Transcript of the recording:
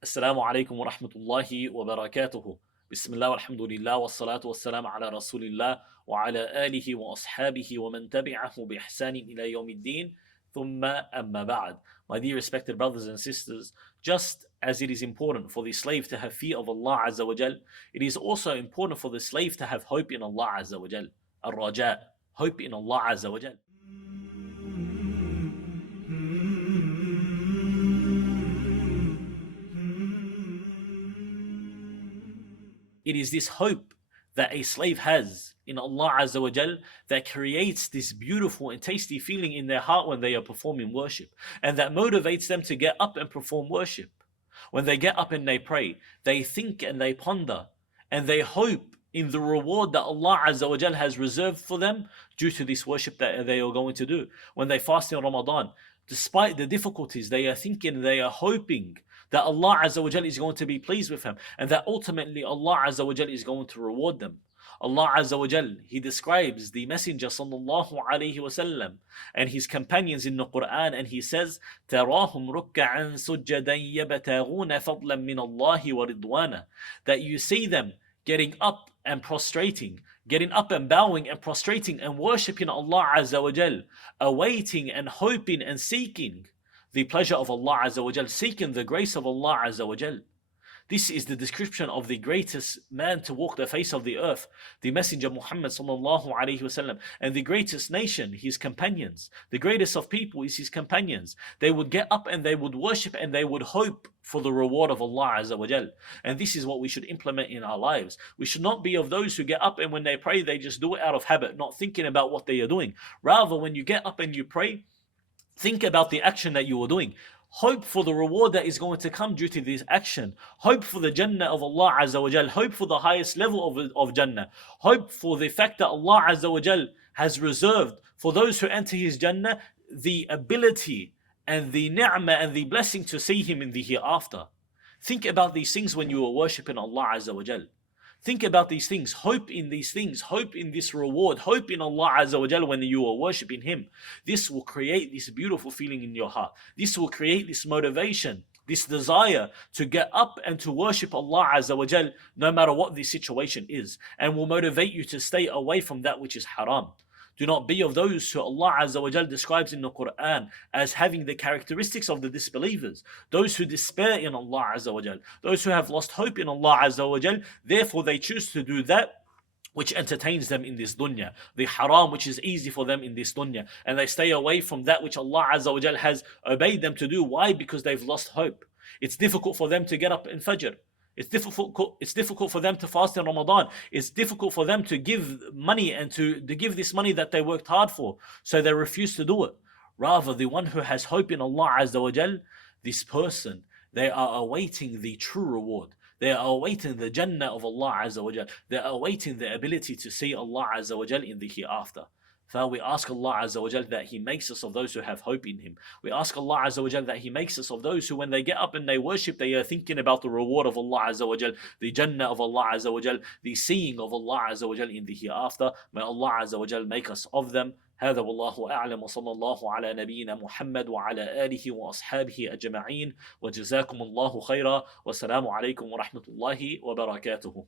As-Salamu alaykum wa rahmatullahi wa barakatuhu. Bismillah walhamdulillah wassalatu wassalamu ala rasulillah wa ala alihi wa ashabihi wa man tabi'ahu bi ihsanin ila yawmiddin thumma amma ba'd. My dear respected brothers and sisters, just as it is important for the slave to have fear of Allah Azza wa Jal, it is also important for the slave to have hope in Allah Azza wa Jal. Ar-Raja, hope in Allah Azza wa Jal. It is this hope that a slave has in Allah Azza wa Jal that creates this beautiful and tasty feeling in their heart when they are performing worship, and that motivates them to get up and perform worship. When they get up and they pray, they think and they ponder and they hope in the reward that Allah Azza wa Jal has reserved for them due to this worship that they are going to do. When they fast in Ramadan, despite the difficulties, they are thinking, they are hoping that Allah Azza wa Jal is going to be pleased with them, and that ultimately Allah Azza wa Jal is going to reward them. Allah Azza wa Jal, He describes the Messenger sallallahu alayhi wasallam and his companions in the Quran, and He says, تَرَاهُمْ رُكَّعًا سُجَّدًا يَبْتَغُونَ فَضْلًا مِنَ اللَّهِ وَرِضْوَانًا. That you see them getting up and prostrating, getting up and bowing and prostrating and worshipping Allah Azza wa Jal, awaiting and hoping and seeking the pleasure of Allah Azza wa Jal, seeking the grace of Allah Azza wa Jal. This is the description of the greatest man to walk the face of the earth, the Messenger Muhammad sallallahu alaihi wasallam, and the greatest nation, his companions. The greatest of people is his companions. They would get up and they would worship and they would hope for the reward of Allah Azza wa Jal. And this is what we should implement in our lives. We should not be of those who get up and when they pray, they just do it out of habit, not thinking about what they are doing. Rather, when you get up and you pray, think about the action that you are doing. Hope for the reward that is going to come due to this action. Hope for the Jannah of Allah Azza wa Jal. Hope for the highest level of Jannah. Hope for the fact that Allah Azza wa Jal has reserved for those who enter His Jannah the ability and the ni'mah and the blessing to see Him in the hereafter. Think about these things when you are worshipping Allah Azza wa Jal. Think about these things, hope in these things, hope in this reward, hope in Allah Azza wa Jal when you are worshipping Him. This will create this beautiful feeling in your heart. This will create this motivation, this desire to get up and to worship Allah Azza wa Jal no matter what the situation is, and will motivate you to stay away from that which is haram. Do not be of those who Allah Azza wa Jal describes in the Quran as having the characteristics of the disbelievers. Those who despair in Allah Azza wa Jal. Those who have lost hope in Allah Azza wa Jal. Therefore they choose to do that which entertains them in this dunya. The haram which is easy for them in this dunya. And they stay away from that which Allah Azza wa Jal has obeyed them to do. Why? Because they've lost hope. It's difficult for them to get up in Fajr. It's difficult for them to fast in Ramadan. It's difficult for them to give money and to give this money that they worked hard for. So they refuse to do it. Rather, the one who has hope in Allah Azza wa Jal, this person, they are awaiting the true reward. They are awaiting the Jannah of Allah Azza wa Jal. They are awaiting the ability to see Allah Azza wa Jal in the hereafter. So we ask Allah Azza wa Jal that He makes us of those who have hope in Him. We ask Allah Azza wa Jal that He makes us of those who when they get up and they worship, they are thinking about the reward of Allah Azza wa Jal, the Jannah of Allah Azza wa Jal, the seeing of Allah Azza wa Jal in the hereafter. May Allah Azza wa Jal make us of them. هذا والله أعلم وصلى الله على نبينا محمد وعلى آله وأصحابه أجمعين وجزاكم الله خيرا والسلام عليكم ورحمة الله وبركاته.